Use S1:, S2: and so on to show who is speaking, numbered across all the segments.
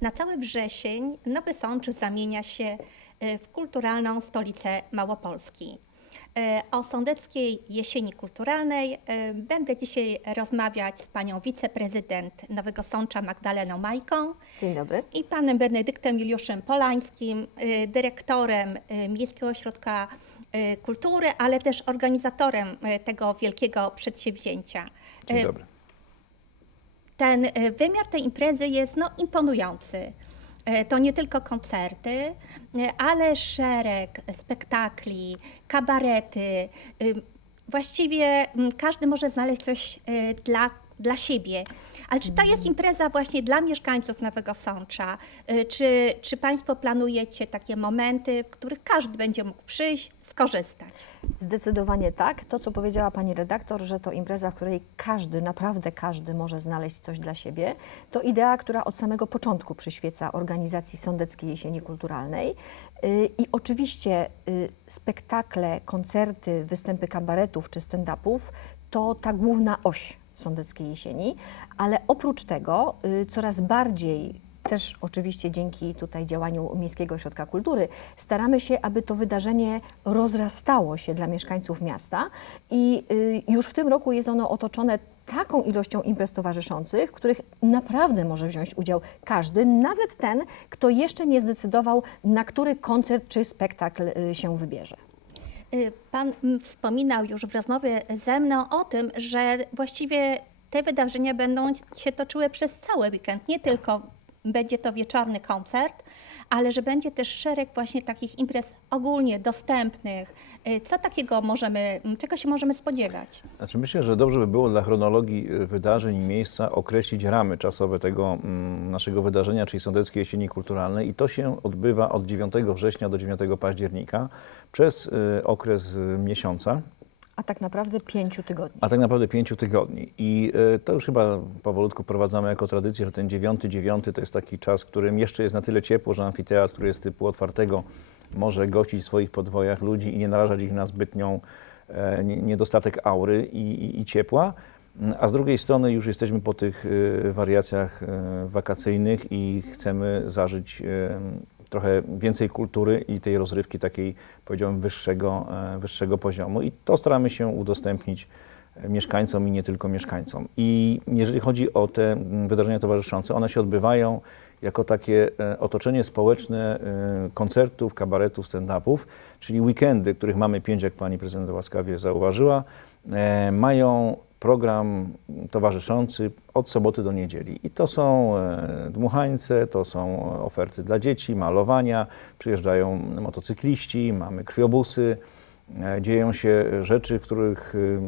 S1: Na cały wrzesień Nowy Sącz zamienia się e, w kulturalną stolicę Małopolski. E, O Sądeckiej Jesieni Kulturalnej e, będę dzisiaj rozmawiać z panią wiceprezydent Nowego Sącza Magdaleną Majką
S2: Dzień dobry.
S1: i panem Benedyktem Juliuszem Polańskim, dyrektorem Miejskiego Ośrodka Kultury, ale też organizatorem tego wielkiego przedsięwzięcia.
S3: Dzień dobry.
S1: Ten y, wymiar tej imprezy jest no, imponujący. Y, To nie tylko koncerty, y, ale szereg spektakli, kabarety. Właściwie mm, każdy może znaleźć coś dla, dla siebie. Ale czy to jest impreza właśnie dla mieszkańców Nowego Sącza? Y, Czy, czy Państwo planujecie takie momenty, w których każdy będzie mógł przyjść, skorzystać?
S2: Zdecydowanie tak. To, co powiedziała pani redaktor, że to impreza, w której każdy, naprawdę każdy może znaleźć coś dla siebie, to idea, która od samego początku przyświeca organizacji Sądeckiej Jesieni Kulturalnej. Y, I oczywiście y, spektakle, koncerty, występy kabaretów czy stand-upów to ta główna oś Sądeckiej Jesieni, ale oprócz tego y, coraz bardziej też oczywiście dzięki tutaj działaniu Miejskiego Ośrodka Kultury staramy się, aby to wydarzenie rozrastało się dla mieszkańców miasta i y, już w tym roku jest ono otoczone taką ilością imprez towarzyszących, w których naprawdę może wziąć udział każdy, nawet ten, kto jeszcze nie zdecydował, na który koncert czy spektakl y, się wybierze.
S1: Y, Pan mm, wspominał już w rozmowie ze mną o tym, że właściwie te wydarzenia będą się toczyły przez cały weekend. Nie tylko będzie to wieczorny koncert, ale że będzie też szereg właśnie takich imprez ogólnie dostępnych. Y, Co takiego możemy, czego się możemy spodziewać?
S3: Znaczy myślę, że dobrze by było dla chronologii y, wydarzeń i miejsca określić ramy czasowe tego mm, naszego wydarzenia, czyli Sądeckiej Jesieni Kulturalnej i to się odbywa od 9 września do 9 października przez y, okres miesiąca,
S2: A tak naprawdę pięciu tygodni.
S3: a tak naprawdę pięciu tygodni. I y, to już chyba powolutku wprowadzamy jako tradycję, że ten 9-9 to jest taki czas, w którym jeszcze jest na tyle ciepło, że amfiteatr, który jest typu otwartego, może gościć w swoich podwojach ludzi i nie narażać ich na zbytnią e, nie- niedostatek aury i, i, i ciepła. Mm, A z drugiej strony już jesteśmy po tych y, wariacjach wakacyjnych i chcemy zażyć trochę więcej kultury i tej rozrywki takiej, powiedziałbym, wyższego, e, wyższego poziomu. I to staramy się udostępnić e, mieszkańcom i nie tylko mieszkańcom. I jeżeli chodzi o te wydarzenia towarzyszące, one się odbywają jako takie e, otoczenie społeczne koncertów, kabaretów, stand-upów, czyli weekendy, których mamy pięć, jak pani prezydent łaskawie zauważyła, mają program towarzyszący od soboty do niedzieli. I to są e, dmuchańce, to są oferty dla dzieci, malowania, przyjeżdżają motocykliści, mamy krwiobusy, e, dzieją się rzeczy, w których y,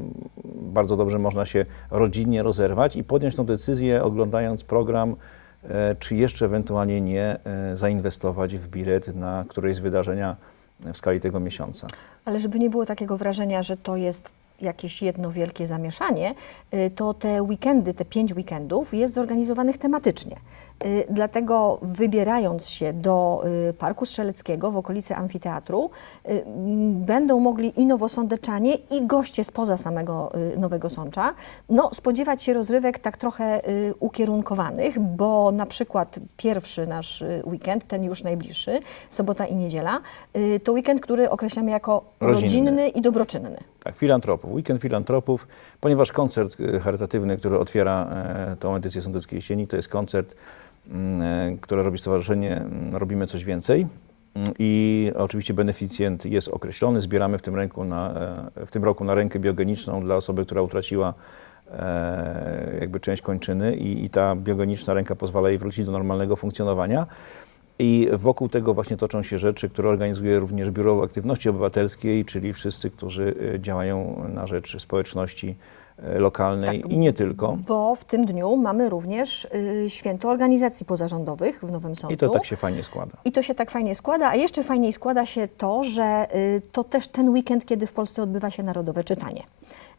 S3: bardzo dobrze można się rodzinnie rozerwać i podjąć tą decyzję, oglądając program, e, czy jeszcze ewentualnie nie e, zainwestować w bilet na któreś z wydarzenia w skali tego miesiąca.
S2: Ale żeby nie było takiego wrażenia, że to jest jakieś jedno wielkie zamieszanie, y, to te weekendy, te pięć weekendów jest zorganizowanych tematycznie. Y, Dlatego wybierając się do y, Parku Strzeleckiego w okolicy amfiteatru, będą mogli i nowosądeczanie, i goście spoza samego Nowego Sącza no, spodziewać się rozrywek tak trochę ukierunkowanych, bo na przykład pierwszy nasz weekend, ten już najbliższy, sobota i niedziela, to weekend, który określamy jako
S3: Rodzinny.
S2: rodzinny i dobroczynny.
S3: Tak, filantropów, weekend filantropów, ponieważ koncert e, charytatywny, który otwiera e, tą edycję Sądeckiej Jesieni, to jest koncert, mm, e, które robi Stowarzyszenie mm, Robimy Coś Więcej. Mm, I oczywiście beneficjent jest określony. Zbieramy w tym, ręku na, w tym roku na rękę biogeniczną dla osoby, która utraciła jakby część kończyny i, i ta biogeniczna ręka pozwala jej wrócić do normalnego funkcjonowania. I wokół tego właśnie toczą się rzeczy, które organizuje również Biuro Aktywności Obywatelskiej, czyli wszyscy, którzy e, działają na rzecz społeczności e, lokalnej
S2: Tak.
S3: i nie tylko.
S2: Bo w tym dniu mamy również y, święto organizacji pozarządowych w Nowym Sączu.
S3: I to tak się fajnie składa.
S2: I to się tak fajnie składa, a jeszcze fajniej składa się to, że y, to też ten weekend, kiedy w Polsce odbywa się narodowe czytanie.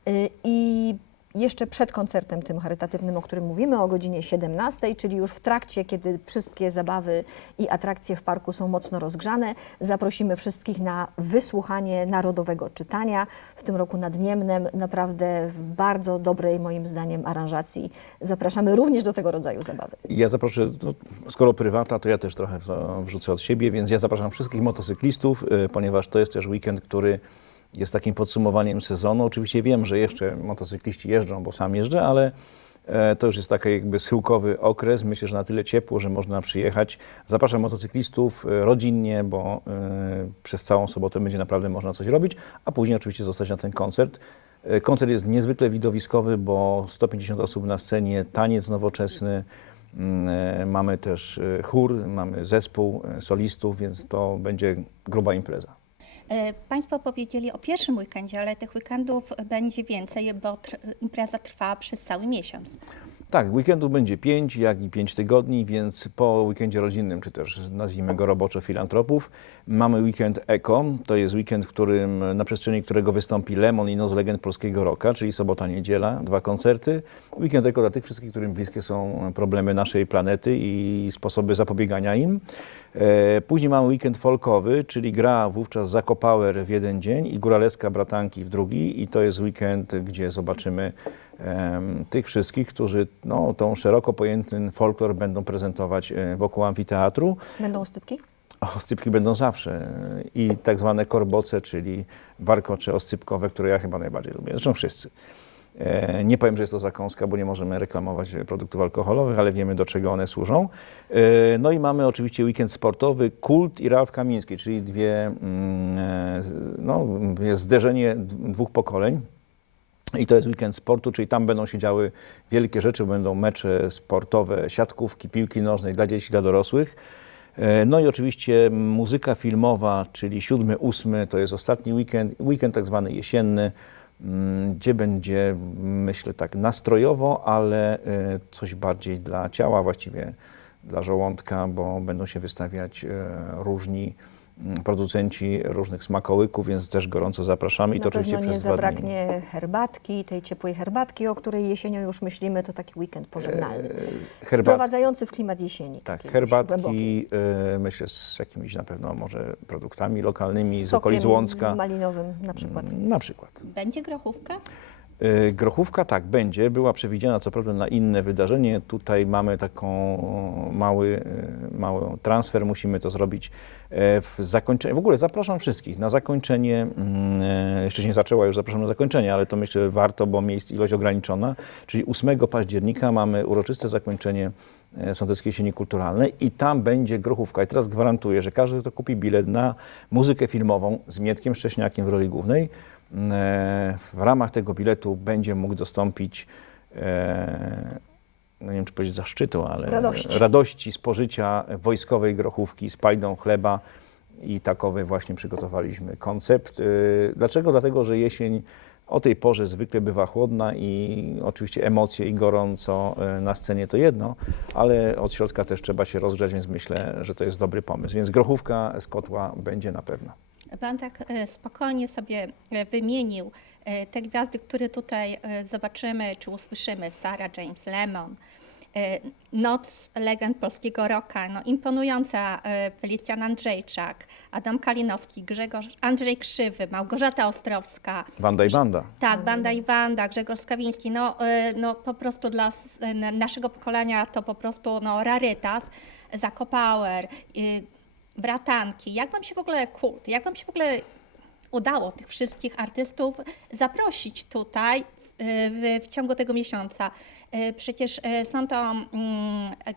S2: Y, I jeszcze przed koncertem tym charytatywnym, o którym mówimy, o godzinie 17, czyli już w trakcie, kiedy wszystkie zabawy i atrakcje w parku są mocno rozgrzane, zaprosimy wszystkich na wysłuchanie narodowego czytania. W tym roku nad Niemnem, naprawdę w bardzo dobrej, moim zdaniem, aranżacji. Zapraszamy również do tego rodzaju zabawy.
S3: Ja zaproszę, no, skoro prywata, to ja też trochę wrzucę od siebie, więc ja zapraszam wszystkich motocyklistów, y, ponieważ to jest też weekend, który jest takim podsumowaniem sezonu. Oczywiście wiem, że jeszcze motocykliści jeżdżą, bo sam jeżdżę, ale e, to już jest taki jakby schyłkowy okres. Myślę, że na tyle ciepło, że można przyjechać. Zapraszam motocyklistów e, rodzinnie, bo e, przez całą sobotę będzie naprawdę można coś robić, a później oczywiście zostać na ten koncert. Koncert jest niezwykle widowiskowy, bo 150 osób na scenie, taniec nowoczesny, Mm, Mamy też chór, mamy zespół solistów, więc to będzie gruba impreza.
S1: E, Państwo powiedzieli o pierwszym weekendzie, ale tych weekendów będzie więcej, bo impreza trwa przez cały miesiąc.
S3: Tak, weekendów będzie pięć, jak i pięć tygodni, więc po weekendzie rodzinnym, czy też nazwijmy go roboczo filantropów, mamy weekend Eko. To jest weekend, w którym, na przestrzeni którego wystąpi Lemon i Noc Legend Polskiego Rocka, czyli sobota, niedziela, dwa koncerty. Weekend Eko dla tych wszystkich, którym bliskie są problemy naszej planety i sposoby zapobiegania im. E, Później mamy weekend folkowy, czyli gra wówczas Zakopower w jeden dzień i Góraleska Bratanki w drugi i to jest weekend, gdzie zobaczymy tych wszystkich, którzy no, tą szeroko pojęty folklor będą prezentować e, wokół amfiteatru.
S2: Będą oscypki?
S3: Oscypki będą zawsze i tak zwane korboce, czyli warkocze oscypkowe, które ja chyba najbardziej lubię, zresztą wszyscy. E, Nie powiem, że jest to zakąska, bo nie możemy reklamować produktów alkoholowych, ale wiemy do czego one służą. E, No i mamy oczywiście weekend sportowy Kult i Ralf Kamiński, czyli dwie, mm, e, no, zderzenie dwóch pokoleń. I to jest weekend sportu, czyli tam będą się działy wielkie rzeczy, będą mecze sportowe, siatkówki, piłki nożnej dla dzieci, dla dorosłych. No i oczywiście muzyka filmowa, czyli siódmy, ósmy, to jest ostatni weekend, weekend tak zwany jesienny, gdzie będzie, myślę tak, nastrojowo, ale e, coś bardziej dla ciała, właściwie dla żołądka, bo będą się wystawiać e, różni mm, producenci różnych smakołyków, więc też gorąco zapraszamy. I to oczywiście
S2: pewno nie
S3: przez dwa dni.
S2: zabraknie herbatki, tej ciepłej herbatki, o której jesienią już myślimy, to taki weekend pożegnalny.
S3: Herbat,
S2: Wprowadzający w klimat jesieni.
S3: tak, herbatki, e, myślę z jakimiś na pewno może produktami lokalnymi z,
S2: Sokiem
S3: okolic Łącka.
S2: malinowym na przykład.
S3: Mm, Na przykład.
S1: Będzie grochówka?
S3: E, Grochówka tak będzie, była przewidziana co prawda na inne wydarzenie. Tutaj mamy taką mały, e, mały transfer, musimy to zrobić e, w zakończeniu. W ogóle zapraszam wszystkich na zakończenie, mm, jeszcze nie zaczęła, już zapraszam na zakończenie, ale to myślę warto, bo miejsc ilość ograniczona, czyli 8 października mamy uroczyste zakończenie Sądeckiej Jesieni Kulturalnej i tam będzie grochówka. I teraz gwarantuję, że każdy, kto kupi bilet na muzykę filmową z Mietkiem Szcześniakiem w roli głównej, w ramach tego biletu będzie mógł dostąpić e, no nie wiem czy powiedzieć zaszczytu, ale
S2: Radości.
S3: radości spożycia wojskowej grochówki z pajdą chleba i takowy właśnie przygotowaliśmy koncept. Y, Dlaczego? Dlatego, że jesień o tej porze zwykle bywa chłodna i oczywiście emocje i gorąco na scenie to jedno, ale od środka też trzeba się rozgrzać, więc myślę, że to jest dobry pomysł. Więc grochówka z kotła będzie na pewno.
S1: Pan tak e, spokojnie sobie e, wymienił e, te gwiazdy, które tutaj zobaczymy czy usłyszymy. Sarah James Lemon, Noc Legend Polskiego Rocka, no imponująca Felicjan Andrzejczak, Adam Kalinowski, Grzegorz, Andrzej Krzywy, Małgorzata Ostrowska,
S3: Wanda i banda.
S1: tak, Banda i Wanda, Grzegorz Skawiński, no, no po prostu dla naszego pokolenia to po prostu no, rarytas, Zakopauer, y, Bratanki. Jak wam się w ogóle kult, jak wam się w ogóle udało tych wszystkich artystów zaprosić tutaj y, w, w ciągu tego miesiąca? Y, Przecież y, są to mm,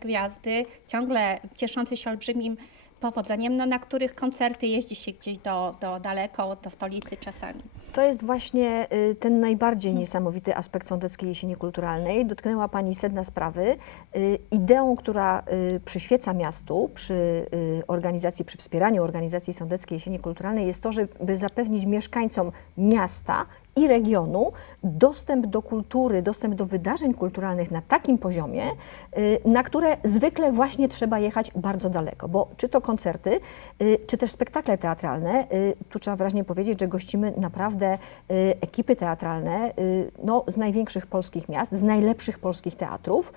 S1: gwiazdy ciągle cieszące się olbrzymim powodzeniem, no, na których koncerty jeździ się gdzieś do, do daleko, do stolicy czasami.
S2: To jest właśnie y, ten najbardziej niesamowity aspekt Sądeckiej Jesieni Kulturalnej. Dotknęła Pani sedna sprawy. Y, Ideą, która y, przyświeca miastu przy organizacji, przy wspieraniu organizacji Sądeckiej Jesieni Kulturalnej jest to, żeby zapewnić mieszkańcom miasta i regionu dostęp do kultury, dostęp do wydarzeń kulturalnych na takim poziomie, y, na które zwykle właśnie trzeba jechać bardzo daleko, bo czy to koncerty, y, czy też spektakle teatralne, y, tu trzeba wyraźnie powiedzieć, że gościmy naprawdę ekipy teatralne no, z największych polskich miast, z najlepszych polskich teatrów.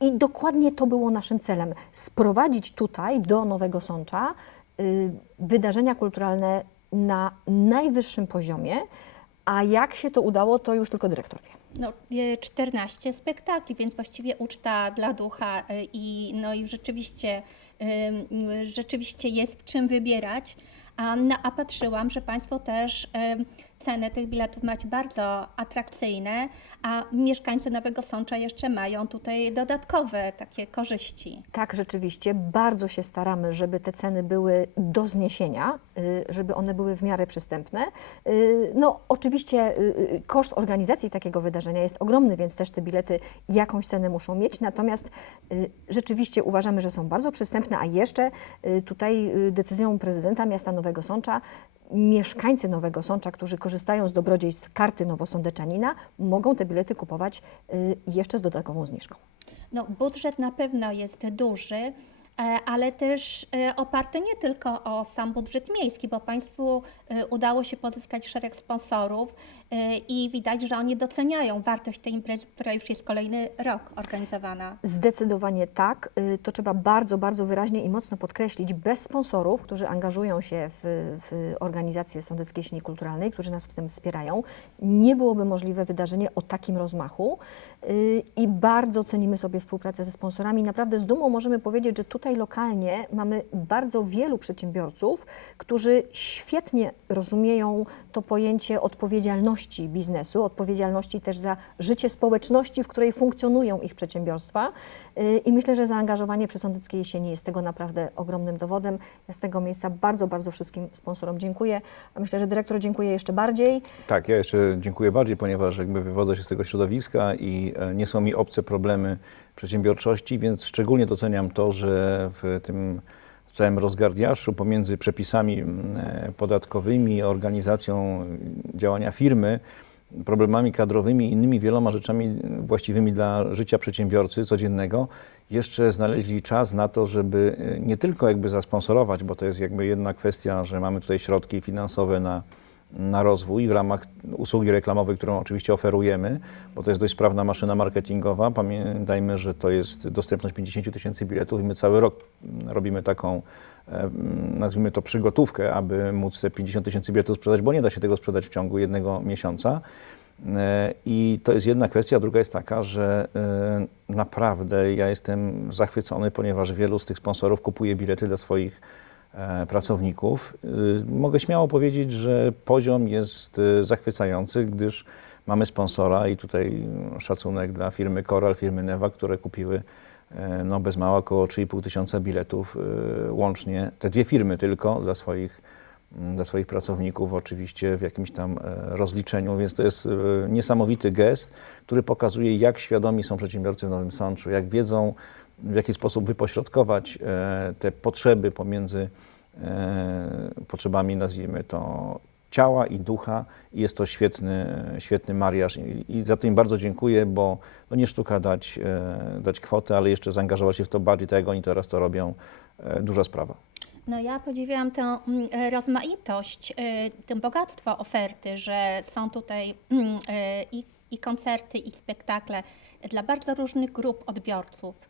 S2: I dokładnie to było naszym celem sprowadzić tutaj do Nowego Sącza wydarzenia kulturalne na najwyższym poziomie. A jak się to udało, to już tylko dyrektor wie.
S1: No, e, 14 spektakli, więc właściwie uczta dla ducha e, i, no, i rzeczywiście, rzeczywiście jest czym wybierać. A, no, a patrzyłam, że Państwo też ceny tych biletów macie bardzo atrakcyjne, a mieszkańcy Nowego Sącza jeszcze mają tutaj dodatkowe takie korzyści.
S2: Tak, rzeczywiście, bardzo się staramy, żeby te ceny były do zniesienia, y, żeby one były w miarę przystępne. Y, No, oczywiście y, koszt organizacji takiego wydarzenia jest ogromny, więc też te bilety jakąś cenę muszą mieć. Natomiast rzeczywiście uważamy, że są bardzo przystępne, a jeszcze tutaj decyzją prezydenta miasta Nowego Sącza mieszkańcy Nowego Sącza, którzy korzystają z dobrodziejstw karty nowosądeczanina, mogą te bilety kupować y, jeszcze z dodatkową zniżką.
S1: No, budżet na pewno jest duży, e, ale też e, oparty nie tylko o sam budżet miejski, bo Państwu e, udało się pozyskać szereg sponsorów i widać, że oni doceniają wartość tej imprezy, która już jest kolejny rok organizowana.
S2: Zdecydowanie tak. Y, To trzeba bardzo, bardzo wyraźnie i mocno podkreślić. Bez sponsorów, którzy angażują się w, w organizację Sądeckiej Sieni Kulturalnej, którzy nas w tym wspierają, nie byłoby możliwe wydarzenie o takim rozmachu. Y, I bardzo cenimy sobie współpracę ze sponsorami. Naprawdę z dumą możemy powiedzieć, że tutaj lokalnie mamy bardzo wielu przedsiębiorców, którzy świetnie rozumieją to pojęcie odpowiedzialności biznesu, odpowiedzialności też za życie społeczności, w której funkcjonują ich przedsiębiorstwa. Y, I myślę, że zaangażowanie przy Sądeckiej Jesieni jest tego naprawdę ogromnym dowodem. Ja z tego miejsca bardzo, bardzo wszystkim sponsorom dziękuję. A myślę, że dyrektor dziękuję jeszcze bardziej.
S3: Tak, ja jeszcze dziękuję bardziej, ponieważ jakby wywodzę się z tego środowiska i e, nie są mi obce problemy przedsiębiorczości, więc szczególnie doceniam to, że w tym całym rozgardiaszu pomiędzy przepisami mm, e, podatkowymi, organizacją działania firmy, problemami kadrowymi i innymi wieloma rzeczami właściwymi dla życia przedsiębiorcy codziennego, jeszcze znaleźli czas na to, żeby e, nie tylko jakby zasponsorować, bo to jest jakby jedna kwestia, że mamy tutaj środki finansowe na, na rozwój w ramach usługi reklamowej, którą oczywiście oferujemy, bo to jest dość sprawna maszyna marketingowa. Pamiętajmy, że to jest dostępność 50 tysięcy biletów i my cały rok robimy taką, e, nazwijmy to przygotówkę, aby móc te 50 tysięcy biletów sprzedać, bo nie da się tego sprzedać w ciągu jednego miesiąca. E, I to jest jedna kwestia, druga jest taka, że e, naprawdę ja jestem zachwycony, ponieważ wielu z tych sponsorów kupuje bilety dla swoich pracowników. Y, Mogę śmiało powiedzieć, że poziom jest y, zachwycający, gdyż mamy sponsora i tutaj szacunek dla firmy Coral, firmy Neva, które kupiły e, no, bez mała około 3,5 tysiąca biletów y, łącznie, te dwie firmy tylko dla swoich mm, dla swoich pracowników, oczywiście w jakimś tam e, rozliczeniu, więc to jest e, niesamowity gest, który pokazuje, jak świadomi są przedsiębiorcy w Nowym Sączu, jak wiedzą, w jaki sposób wypośrodkować e, te potrzeby pomiędzy e, potrzebami, nazwijmy to, ciała i ducha i jest to świetny, świetny mariaż i, za to im bardzo dziękuję, bo no nie sztuka dać, e, dać kwotę, ale jeszcze zaangażować się w to bardziej, tak jak oni teraz to robią, duża sprawa.
S1: No ja podziwiam tę mm, rozmaitość, tę bogactwo oferty, że są tutaj mm, i, i koncerty, i spektakle dla bardzo różnych grup odbiorców.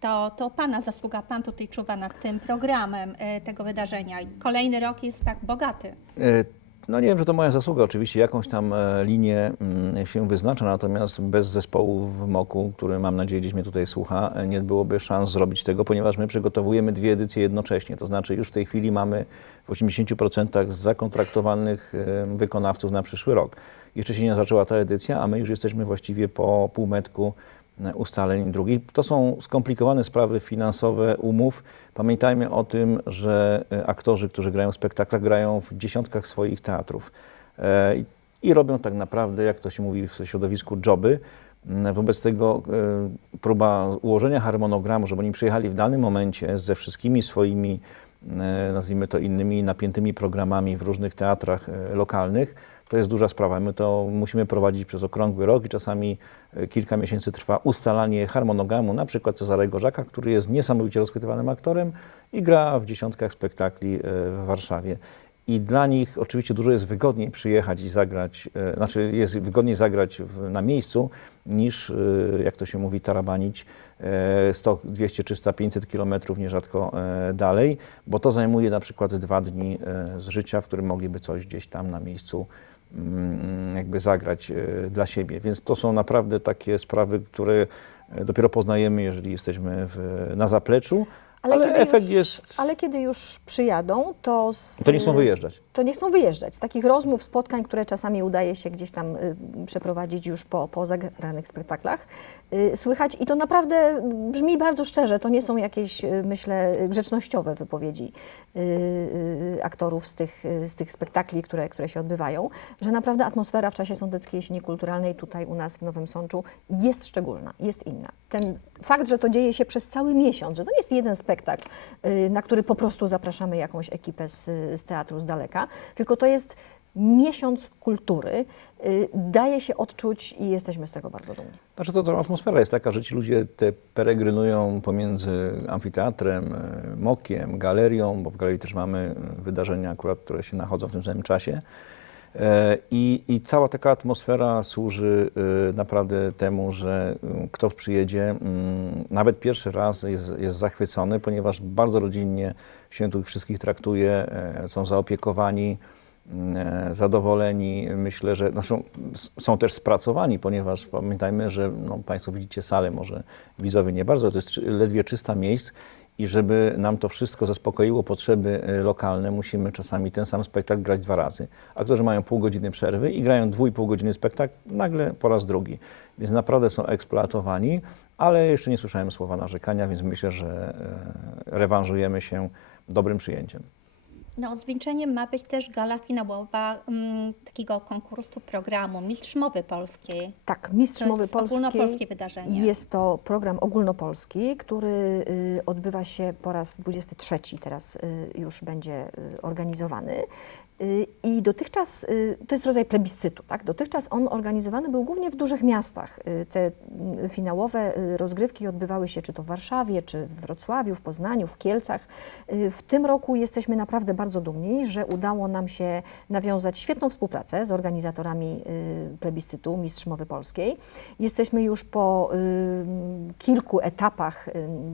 S1: To, to Pana zasługa, Pan tutaj czuwa nad tym programem e, tego wydarzenia. Kolejny rok jest tak bogaty.
S3: E, No nie wiem, że to moja zasługa. Oczywiście jakąś tam e, linię mm, się wyznacza, natomiast bez zespołu w MOKU, który mam nadzieję gdzieś mnie tutaj słucha, nie byłoby szans zrobić tego, ponieważ my przygotowujemy dwie edycje jednocześnie. To znaczy już w tej chwili mamy w 80% zakontraktowanych wykonawców na przyszły rok. Jeszcze się nie zaczęła ta edycja, a my już jesteśmy właściwie po półmetku ustaleń drugiej. To są skomplikowane sprawy finansowe umów. Pamiętajmy o tym, że e, aktorzy, którzy grają w spektaklach, grają w dziesiątkach swoich teatrów E, i- robią tak naprawdę, jak to się mówi w środowisku, joby. Mm, Wobec tego e, próba ułożenia harmonogramu, żeby oni przyjechali w danym momencie ze wszystkimi swoimi, e, nazwijmy to innymi napiętymi programami w różnych teatrach e, lokalnych, to jest duża sprawa. My to musimy prowadzić przez okrągły rok i czasami e, kilka miesięcy trwa ustalanie harmonogramu, na przykład Cezarego Żaka, który jest niesamowicie rozchwytywanym aktorem i gra w dziesiątkach spektakli e, w Warszawie. I dla nich oczywiście dużo jest wygodniej przyjechać i zagrać, e, znaczy jest wygodniej zagrać na miejscu niż, jak to się mówi, tarabanić e, 100, 200, 300, 500 kilometrów nierzadko dalej, bo to zajmuje na przykład dwa dni z życia, w którym mogliby coś gdzieś tam na miejscu jakby zagrać e, dla siebie. Więc to są naprawdę takie sprawy, które e, dopiero poznajemy, jeżeli jesteśmy w, na zapleczu, ale,
S2: kiedy
S3: efekt
S2: już,
S3: jest,
S2: Ale kiedy już przyjadą, to... Z,
S3: to nie chcą wyjeżdżać.
S2: to nie chcą wyjeżdżać. Z takich rozmów, spotkań, które czasami udaje się gdzieś tam y, przeprowadzić już po, po zagranych spektaklach, y, słychać i to naprawdę brzmi bardzo szczerze. To nie są jakieś, y, myślę, grzecznościowe wypowiedzi y, y, aktorów z tych, z tych spektakli, które, które się odbywają, że naprawdę atmosfera w czasie Sądeckiej Jesieni Kulturalnej tutaj u nas w Nowym Sączu jest szczególna, jest inna. Ten fakt, że to dzieje się przez cały miesiąc, że to nie jest jeden spektakl, y, na który po prostu zapraszamy jakąś ekipę z, z teatru z daleka, tylko to jest miesiąc kultury, y, daje się odczuć i jesteśmy z tego bardzo dumni.
S3: Znaczy to cała atmosfera jest taka, że ci ludzie te peregrynują pomiędzy amfiteatrem, e, mokiem, galerią, bo w galerii też mamy wydarzenia akurat, które się nachodzą w tym samym czasie. E, I, I cała taka atmosfera służy e, naprawdę temu, że e, kto przyjedzie, mm, nawet pierwszy raz jest, jest zachwycony, ponieważ bardzo rodzinnie się tu wszystkich traktuje, e, są zaopiekowani e, zadowoleni. Myślę, że s- są też spracowani, ponieważ pamiętajmy, że no, Państwo widzicie salę, może widzowie nie bardzo, to jest ledwie 300 miejsc i żeby nam to wszystko zaspokoiło potrzeby e, lokalne, musimy czasami ten sam spektakl grać dwa razy. Aktorzy mają pół godziny przerwy i grają dwu i pół godziny spektakl nagle po raz drugi. Więc naprawdę są eksploatowani, ale jeszcze nie słyszałem słowa narzekania, więc myślę, że e, rewanżujemy się dobrym przyjęciem.
S1: No, zwieńczeniem ma być też gala finałowa mm, takiego konkursu programu Mistrz Mowy Polskiej.
S2: Tak, Mistrz
S1: To jest
S2: Mowy Polskiej
S1: ogólnopolskie wydarzenie.
S2: Jest to program ogólnopolski, który y, odbywa się po raz 23 teraz y, już będzie y, organizowany. Y, I dotychczas, y, to jest rodzaj plebiscytu, tak? Dotychczas on organizowany był głównie w dużych miastach. Y, Te mm, finałowe rozgrywki odbywały się czy to w Warszawie, czy w Wrocławiu, w Poznaniu, w Kielcach. W tym roku jesteśmy naprawdę bardzo dumni, że udało nam się nawiązać świetną współpracę z organizatorami plebiscytu Mistrz Mowy Polskiej. Jesteśmy już po kilku etapach,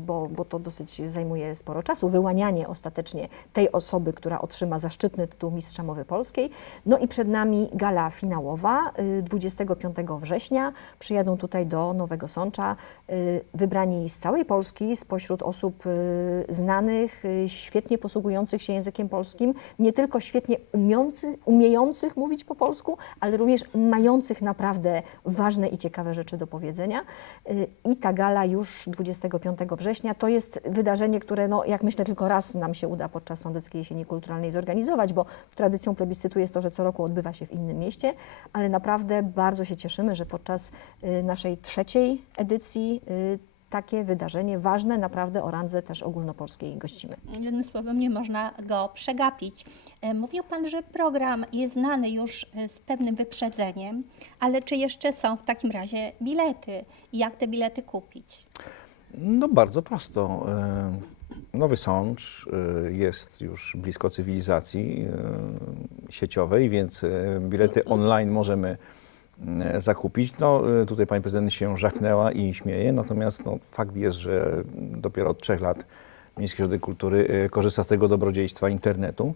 S2: bo, bo to dosyć zajmuje sporo czasu, wyłanianie ostatecznie tej osoby, która otrzyma zaszczytny tytuł Mistrza Mowy Polskiej. No i przed nami gala finałowa y, 25 września. Przyjadą tutaj do Nowego Sącza y, wybrani z całej Polski, spośród osób y, znanych, y, świetnie posługujących się językiem polskim, nie tylko świetnie umiący, umiejących mówić po polsku, ale również mających naprawdę ważne i ciekawe rzeczy do powiedzenia. Y, I ta gala już 25 września to jest wydarzenie, które, no, jak myślę, tylko raz nam się uda podczas Sądeckiej Jesieni Kulturalnej zorganizować, bo tradycją plebiscytu jest to, że co roku odbywa się w innym mieście, ale naprawdę bardzo się cieszymy, że podczas y, naszej trzeciej edycji y, takie wydarzenie ważne naprawdę o randze też ogólnopolskiej gościmy.
S1: Jednym słowem nie można go przegapić. E, Mówił Pan, że program jest znany już e, z pewnym wyprzedzeniem, ale czy jeszcze są w takim razie bilety i jak te bilety kupić?
S3: No bardzo prosto. Nowy Sącz e, jest już blisko cywilizacji e, sieciowej, więc e, bilety online możemy zakupić. No, tutaj pani prezydent się żachnęła i śmieje, natomiast no, fakt jest, że dopiero od trzech lat Miejski Ośrodek Kultury korzysta z tego dobrodziejstwa internetu.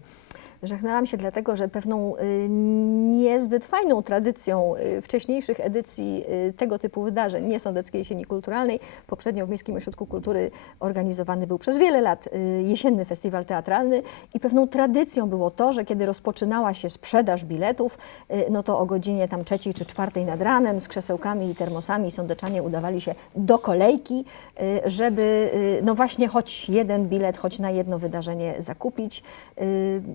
S2: Żegnałam się dlatego, że pewną y, niezbyt fajną tradycją y, wcześniejszych edycji y, tego typu wydarzeń, nie Sądeckiej Jesieni Kulturalnej, poprzednio w Miejskim Ośrodku Kultury organizowany był przez wiele lat jesienny festiwal teatralny i pewną tradycją było to, że kiedy rozpoczynała się sprzedaż biletów, no to o godzinie tam trzeciej czy czwartej nad ranem z krzesełkami i termosami sądeczanie udawali się do kolejki, żeby no właśnie choć jeden bilet, choć na jedno wydarzenie zakupić.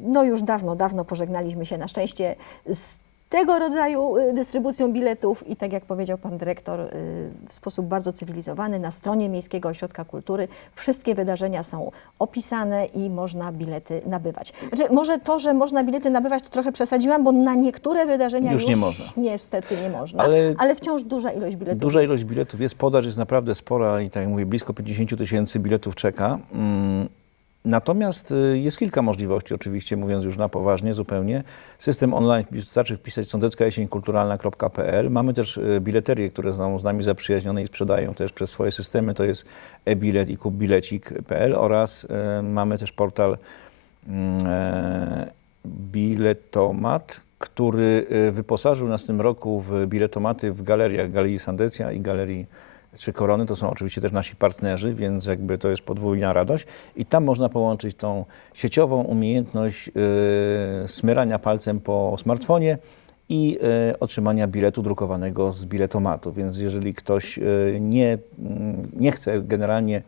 S2: No już dawno, dawno pożegnaliśmy się na szczęście z tego rodzaju y, dystrybucją biletów i tak jak powiedział pan dyrektor, y, w sposób bardzo cywilizowany na stronie Miejskiego Ośrodka Kultury wszystkie wydarzenia są opisane i można bilety nabywać. Znaczy, może to, że można bilety nabywać, to trochę przesadziłam, bo na niektóre wydarzenia
S3: Już
S2: już,
S3: nie można.
S2: niestety nie można,
S3: Ale-
S2: ale, wciąż duża ilość biletów.
S3: Duża
S2: jest.
S3: ilość biletów jest, podaż jest naprawdę spora i tak jak mówię, blisko 50 tysięcy biletów czeka. Mm, Natomiast y, jest kilka możliwości, oczywiście mówiąc już na poważnie zupełnie. System online wystarczy wpisać sądeckajesieńkulturalna.pl. Mamy też y, bileterie, które są z nami zaprzyjaźnione i sprzedają też przez swoje systemy. To jest e-bilet i kupbilecik.pl oraz y, mamy też portal mm, e, Biletomat, który wyposażył nas w tym roku w biletomaty w galeriach Galerii Sandecja i Galerii Trzy Korony. To są oczywiście też nasi partnerzy, więc jakby to jest podwójna radość. I tam można połączyć tą sieciową umiejętność y, smyrania palcem po smartfonie i y, otrzymania biletu drukowanego z biletomatu. Więc jeżeli ktoś y, nie, nie chce generalnie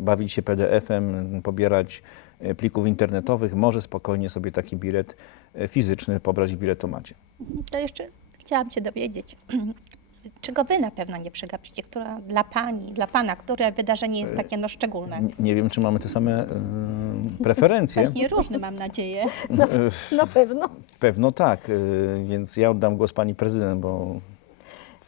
S3: bawić się PDF-em, pobierać e, plików internetowych, może spokojnie sobie taki bilet e, fizyczny pobrać w biletomacie.
S1: To jeszcze chciałam się dowiedzieć, czego wy na pewno nie przegapicie, która dla pani, dla pana, które wydarzenie jest takie no szczególne?
S3: N- Nie wiem, czy mamy te same e, preferencje.
S1: Pewnie różne mam nadzieję.
S2: No,
S3: E,
S2: na pewno.
S3: Pewno tak, e, więc ja oddam głos pani prezydent, bo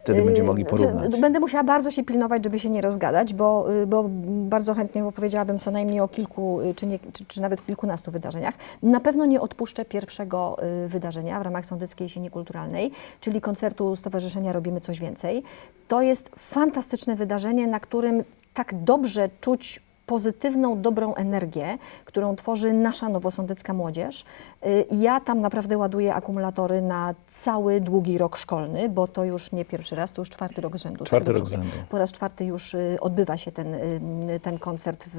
S3: wtedy będziemy mogli
S2: Yy,
S3: porównać.
S2: Będę musiała bardzo się pilnować, żeby się nie rozgadać, bo, y, bo bardzo chętnie opowiedziałabym co najmniej o kilku, y, czy, nie, czy, czy nawet kilkunastu wydarzeniach. Na pewno nie odpuszczę pierwszego y, wydarzenia w ramach Sądeckiej Jesieni Kulturalnej, czyli koncertu Stowarzyszenia Robimy Coś Więcej. To jest fantastyczne wydarzenie, na którym tak dobrze czuć pozytywną, dobrą energię, którą tworzy nasza nowosądecka młodzież. Y, Ja tam naprawdę ładuję akumulatory na cały długi rok szkolny, bo to już nie pierwszy raz, to już czwarty rok z rzędu.
S3: Czwarty
S2: tak
S3: rok z rzędu.
S2: Po raz czwarty już y, odbywa się ten, y, ten koncert w,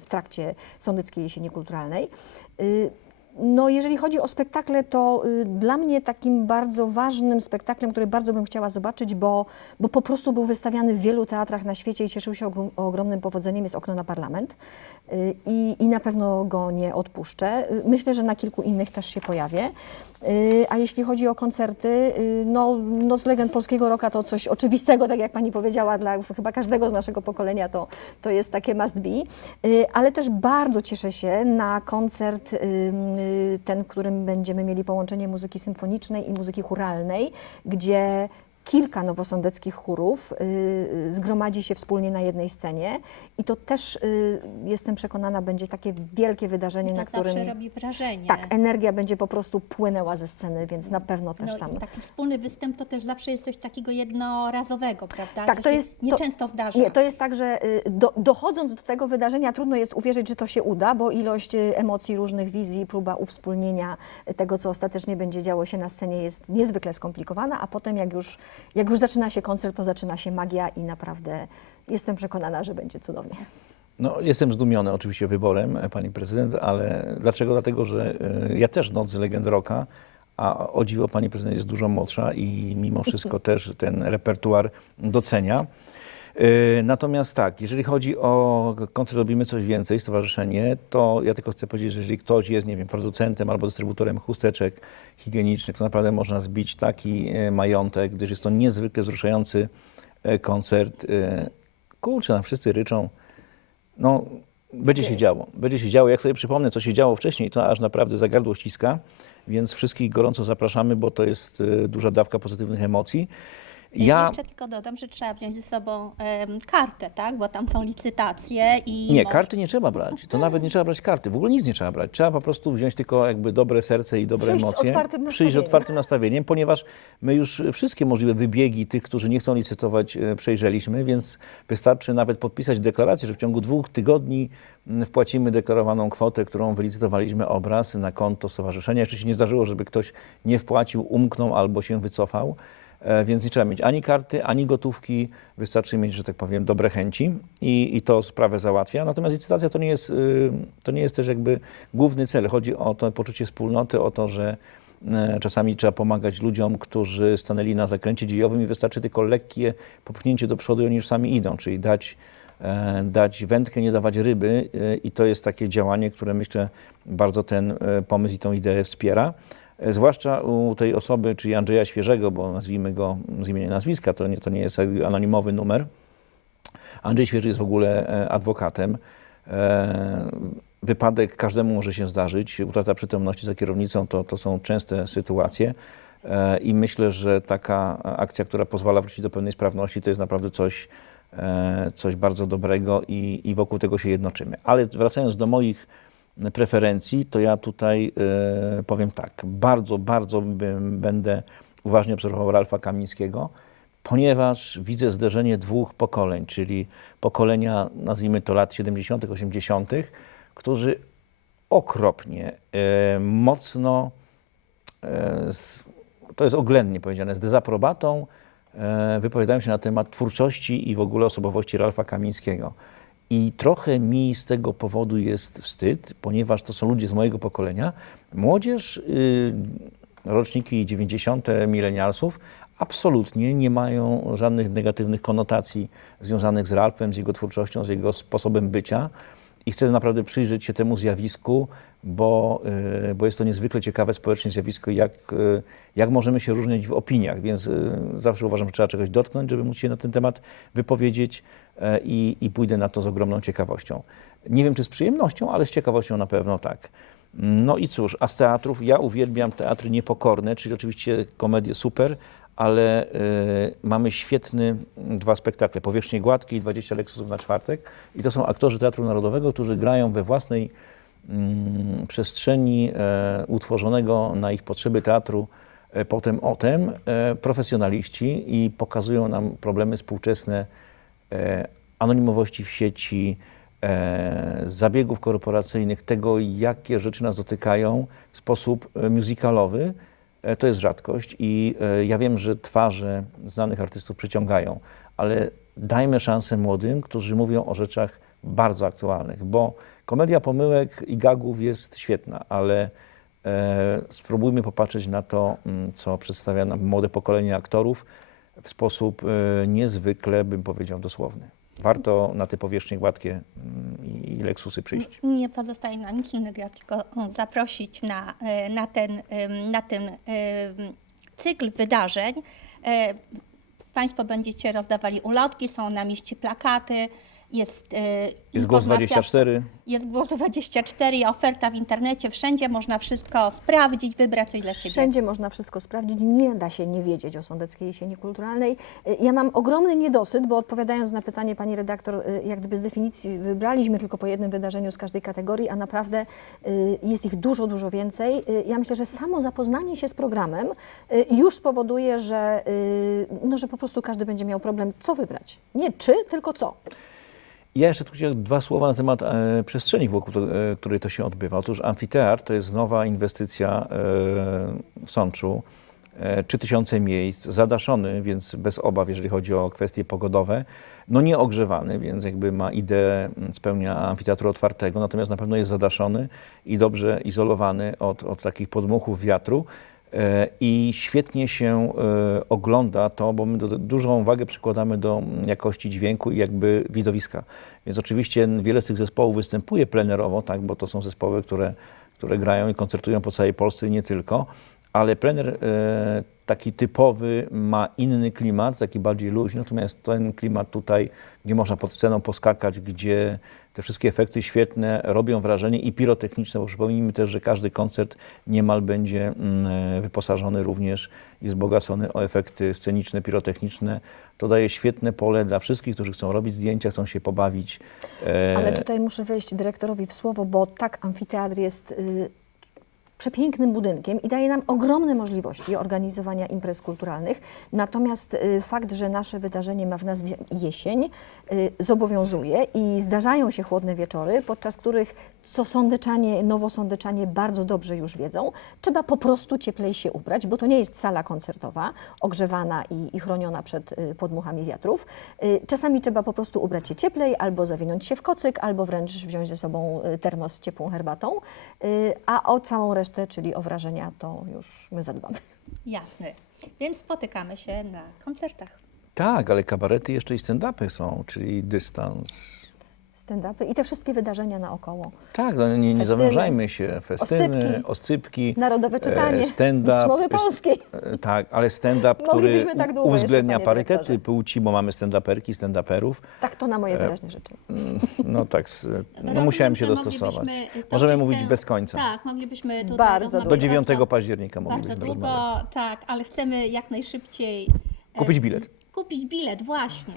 S2: w trakcie Sądeckiej Jesieni Kulturalnej. No, jeżeli chodzi o spektakle, to y, dla mnie takim bardzo ważnym spektaklem, który bardzo bym chciała zobaczyć, bo, bo po prostu był wystawiany w wielu teatrach na świecie i cieszył się ogrom, ogromnym powodzeniem, jest Okno na Parlament. Y, I, I na pewno go nie odpuszczę. Y, Myślę, że na kilku innych też się pojawię. Y, A jeśli chodzi o koncerty, y, no, Noc Legend Polskiego Roka to coś oczywistego, tak jak Pani powiedziała, dla chyba każdego z naszego pokolenia to, to jest takie must be. Y, Ale też bardzo cieszę się na koncert, ten, w którym będziemy mieli połączenie muzyki symfonicznej i muzyki churalnej, gdzie kilka nowosądeckich chórów y, y, zgromadzi się wspólnie na jednej scenie i to też y, jestem przekonana będzie takie wielkie wydarzenie,
S1: To
S2: na którym
S1: zawsze robi wrażenie.
S2: tak, energia będzie po prostu płynęła ze sceny, więc na pewno też
S1: No,
S2: tam.
S1: i taki wspólny występ to też zawsze jest coś takiego jednorazowego, prawda?
S2: Tak, to
S1: się
S2: jest- to-
S1: nieczęsto zdarza.
S2: Nie, to jest tak, że y, do, dochodząc do tego wydarzenia, trudno jest uwierzyć, że to się uda, bo ilość y, emocji, różnych wizji, próba uwspólnienia tego, co ostatecznie będzie działo się na scenie, jest niezwykle skomplikowana, a potem, jak już, jak już zaczyna się koncert, to zaczyna się magia i naprawdę jestem przekonana, że będzie cudownie.
S3: No, jestem zdumiony oczywiście wyborem e, pani prezydent, ale dlaczego? Dlatego, że e, ja też Noc Legend Rocka, a o dziwo pani prezydent jest dużo młodsza i mimo wszystko też ten repertuar docenia. E, Natomiast tak, jeżeli chodzi o koncert Robimy Coś Więcej, stowarzyszenie, to ja tylko chcę powiedzieć, że jeżeli ktoś jest, nie wiem, producentem albo dystrybutorem chusteczek higienicznych, to naprawdę można zbić taki e, majątek, gdyż jest to niezwykle wzruszający e, koncert. E, Kurczę, nam wszyscy ryczą. No, będzie się działo. Będzie się działo. Jak sobie przypomnę, co się działo wcześniej, to aż naprawdę za gardło ściska. Więc wszystkich gorąco zapraszamy, bo to jest duża dawka pozytywnych emocji. Ja
S1: Jeszcze tylko dodam, że trzeba wziąć ze sobą kartę, tak? Bo tam są licytacje i.
S3: nie,
S1: może-
S3: karty nie trzeba brać. To nawet nie trzeba brać karty. W ogóle nic nie trzeba brać. Trzeba po prostu wziąć tylko jakby dobre serce i dobre
S2: Przyjść z
S3: emocje.
S2: otwartym
S3: Przyjść z otwartym nastawieniem, ponieważ my już wszystkie możliwe wybiegi tych, którzy nie chcą licytować, e, przejrzeliśmy, więc wystarczy nawet podpisać deklarację, że w ciągu dwóch tygodni wpłacimy deklarowaną kwotę, którą wylicytowaliśmy obraz na konto stowarzyszenia. Jeszcze się nie zdarzyło, żeby ktoś nie wpłacił, umknął albo się wycofał. E, Więc nie trzeba mieć ani karty, ani gotówki, wystarczy mieć, że tak powiem, dobre chęci i, i to sprawę załatwia. Natomiast licytacja to nie, jest, y, to nie jest też jakby główny cel. Chodzi o to poczucie wspólnoty, o to, że e, czasami trzeba pomagać ludziom, którzy stanęli na zakręcie dziejowym i wystarczy tylko lekkie popchnięcie do przodu i oni już sami idą, czyli dać, e, dać wędkę, nie dawać ryby i to jest takie działanie, które myślę bardzo ten pomysł i tą ideę wspiera. E, Zwłaszcza u tej osoby, czyli Andrzeja Świeżego, bo nazwijmy go z imienia nazwiska, to nie, to nie jest anonimowy numer. Andrzej Świeży jest w ogóle e, adwokatem. E, Wypadek każdemu może się zdarzyć. Utrata przytomności za kierownicą to, to są częste sytuacje. I myślę, że taka akcja, która pozwala wrócić do pełnej sprawności, to jest naprawdę coś, coś bardzo dobrego i, i wokół tego się jednoczymy. Ale wracając do moich preferencji, to ja tutaj e, powiem tak. Bardzo, bardzo bym, będę uważnie obserwował Ralfa Kamińskiego, ponieważ widzę zderzenie dwóch pokoleń, czyli pokolenia, nazwijmy to lat 70., 80., którzy okropnie, e, mocno, e, to jest oględnie powiedziane, z dezaprobatą wypowiadają się na temat twórczości i w ogóle osobowości Ralfa Kamińskiego. I trochę mi z tego powodu jest wstyd, ponieważ to są ludzie z mojego pokolenia. Młodzież, y, roczniki 90. milenialsów, absolutnie nie mają żadnych negatywnych konotacji związanych z Ralfem, z jego twórczością, z jego sposobem bycia. I chcę naprawdę przyjrzeć się temu zjawisku, bo, y, bo jest to niezwykle ciekawe społecznie zjawisko, jak, y, jak możemy się różnić w opiniach. Więc zawsze uważam, że trzeba czegoś dotknąć, żeby móc się na ten temat wypowiedzieć i, i pójdę na to z ogromną ciekawością. Nie wiem, czy z przyjemnością, ale z ciekawością na pewno tak. No i cóż, a z teatrów ja uwielbiam teatry niepokorne, czyli oczywiście komedie super, ale y, mamy świetny dwa spektakle, Powierzchnie Gładkie i 20 Leksusów na czwartek. I to są aktorzy Teatru Narodowego, którzy grają we własnej mm, przestrzeni e, utworzonego na ich potrzeby teatru e, potem otem e, profesjonaliści i pokazują nam problemy współczesne e, anonimowości w sieci, e, zabiegów korporacyjnych, tego jakie rzeczy nas dotykają w sposób e, musicalowy. E, To jest rzadkość i e, ja wiem, że twarze znanych artystów przyciągają, ale dajmy szansę młodym, którzy mówią o rzeczach bardzo aktualnych, bo komedia pomyłek i gagów jest świetna, ale e, spróbujmy popatrzeć na to, mm, co przedstawia nam młode pokolenie aktorów w sposób e, niezwykle, bym powiedział, dosłowny. Warto na te powierzchnie gładkie mm, i Lexusy przyjść.
S1: Nie pozostaje nam nic innego, jak tylko zaprosić na, e, na, ten, na ten cykl wydarzeń. E, Państwo będziecie rozdawali ulotki, są na mieście plakaty, jest e,
S3: Jest głos
S1: informacja-
S3: 24.
S1: Jest głos 24 i oferta w internecie, wszędzie można wszystko sprawdzić, wybrać coś dla siebie.
S2: Wszędzie można wszystko sprawdzić, nie da się nie wiedzieć o Sądeckiej Jesieni Kulturalnej. Y, Ja mam ogromny niedosyt, bo odpowiadając na pytanie pani redaktor, y, jak gdyby z definicji wybraliśmy tylko po jednym wydarzeniu z każdej kategorii, a naprawdę jest ich dużo, dużo więcej. Ja myślę, że samo zapoznanie się z programem już spowoduje, że, no, że po prostu każdy będzie miał problem, co wybrać. Nie czy, tylko co.
S3: Ja jeszcze chciałem dwa słowa na temat e, przestrzeni, wokół e, której to się odbywa. Otóż amfiteatr to jest nowa inwestycja e, w Sączu. E, 3000 miejsc, zadaszony, więc bez obaw, jeżeli chodzi o kwestie pogodowe. No nie ogrzewany, więc jakby ma ideę spełnia amfiteatru otwartego, natomiast na pewno jest zadaszony i dobrze izolowany od, od takich podmuchów wiatru. I świetnie się e, ogląda to, bo my dużą wagę przykładamy do mm, jakości dźwięku i jakby widowiska. Więc oczywiście wiele z tych zespołów występuje plenerowo, tak, bo to są zespoły, które, które grają i koncertują po całej Polsce i nie tylko, ale plener e, taki typowy ma inny klimat, taki bardziej luźny, natomiast ten klimat tutaj, gdzie można pod sceną poskakać, gdzie te wszystkie efekty świetne robią wrażenie i pirotechniczne, bo przypomnijmy też, że każdy koncert niemal będzie mm, wyposażony również i wzbogacony o efekty sceniczne, pirotechniczne. To daje świetne pole dla wszystkich, którzy chcą robić zdjęcia, chcą się pobawić. E,
S2: Ale tutaj muszę wejść dyrektorowi w słowo, bo tak amfiteatr jest y, przepięknym budynkiem i daje nam ogromne możliwości organizowania imprez kulturalnych. Natomiast y, fakt, że nasze wydarzenie ma w nazwie jesień, y, zobowiązuje i zdarzają się chłodne wieczory, podczas których co sądeczanie, nowosądeczanie bardzo dobrze już wiedzą, trzeba po prostu cieplej się ubrać, bo to nie jest sala koncertowa, ogrzewana i, i chroniona przed y, podmuchami wiatrów. Y, Czasami trzeba po prostu ubrać się cieplej, albo zawinąć się w kocyk, albo wręcz wziąć ze sobą y, termos z ciepłą herbatą, Y, a o całą resztę, czyli o wrażenia, to już my zadbamy.
S1: Jasne. Więc spotykamy się na koncertach.
S3: Tak, ale kabarety jeszcze i stand-upy są, czyli dystans.
S2: Stand-upy i te wszystkie wydarzenia naokoło.
S3: Tak, no, nie, nie zawężajmy się. Festyny,
S2: oscypki,
S3: oscypki,
S2: Narodowe czytanie,
S3: e,
S2: mowy
S3: jest-
S2: polskiej.
S3: e, Tak, ale stand-up, który
S2: tak długo jeszcze,
S3: uwzględnia
S2: panie
S3: parytety
S2: dyrektorze.
S3: płci, bo mamy stand-uperki, stand-uperów.
S2: Tak to na moje wyraźne życzenie.
S3: No tak, no musiałem się dostosować. Możemy mówić bez końca.
S1: Tak, moglibyśmy tutaj
S2: Bardzo
S3: Do 9
S1: bardzo,
S3: października
S1: bardzo
S3: moglibyśmy
S1: długo,
S3: rozmawiać.
S1: tak, ale chcemy jak najszybciej e,
S3: Kupić bilet.
S1: Kupić bilet, właśnie.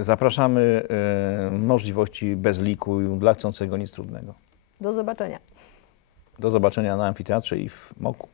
S3: Zapraszamy e, możliwości bez liku dla chcącego nic trudnego.
S2: Do zobaczenia.
S3: Do zobaczenia na amfiteatrze i w Moku.